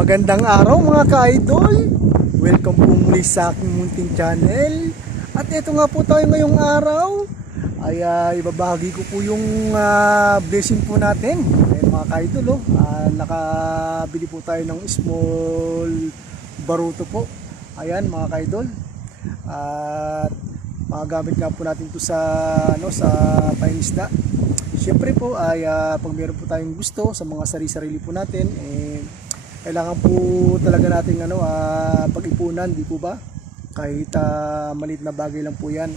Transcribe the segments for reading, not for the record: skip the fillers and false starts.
Magandang araw mga ka-idol. Welcome po muli sa aking munting channel. At ito nga po tayo ngayong araw ay ibabahagi ko po yung blessing po natin. Ayan mga ka-idol, nakabili po tayo ng small baruto po. Ayan mga ka-idol. At magagamit nga po natin ito sa pangingisda. Siyempre po ay pag meron po tayong gusto sa mga sarili-sarili po natin, kailangan po talaga natin pag-ipunan, di po ba? Kahit maliit na bagay lang po yan.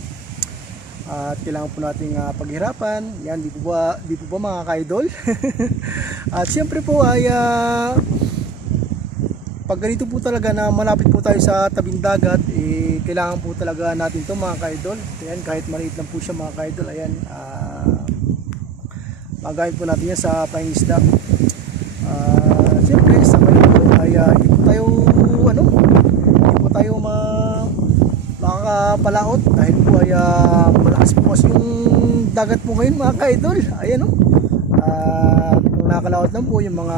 At kailangan po nating paghirapan. Yan, di po ba mga ka-idol? At siyempre po ay pag ganito po talaga na malapit po tayo sa tabing dagat, kailangan po talaga natin to mga ka-idol. Ayan, kahit maliit lang po siya mga ka-idol. Ayan, magamit po natin yan sa pangingisda. Siyempre sa ngayon po ay hindi po tayo makakapalaot dahil po ay malakas po kasi yung dagat po ngayon mga ka-idol. Ayan kung nakakalaot lang po yung mga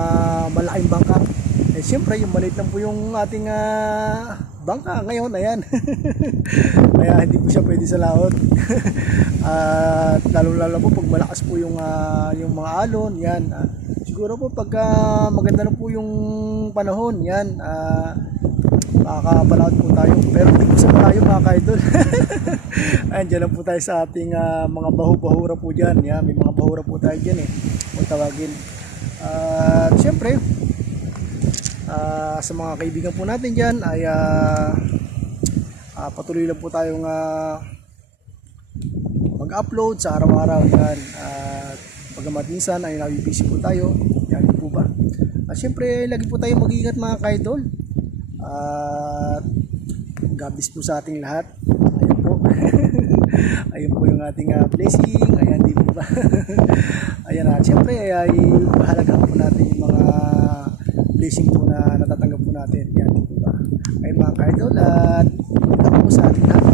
malaking bangka. Siyempre yung maliit lang po yung ating bangka ngayon. Ayan. Kaya hindi po siya pwede sa laot. At lalo po pag malakas po yung mga alon. Yan. Siguro po pag maganda na po yung panahon, yan, makakapalaot po tayo. Pero hindi po sa malayo mga ka-idol. Ayan, dyan lang po tayo sa ating mga bahura po dyan. Yan, may mga bahura po tayo dyan kung tawagin. Siyempre, sa mga kaibigan po natin dyan ay patuloy lang po tayong mag-upload sa araw-araw yan. Pagamat minsan ay nabibisi po tayo, yan po ba? Siyempre, lagi po tayo mag-iingat mga ka-idol. God bless po sa ating lahat. Ayan po. Ayan po yung ating blessing. Ayan, di po ba? Ayan, siyempre ay mahalaga po natin yung mga blessing po na natatanggap po natin. Yan, di po ba? Ayan mga ka-idol, at ito po sa ating lahat.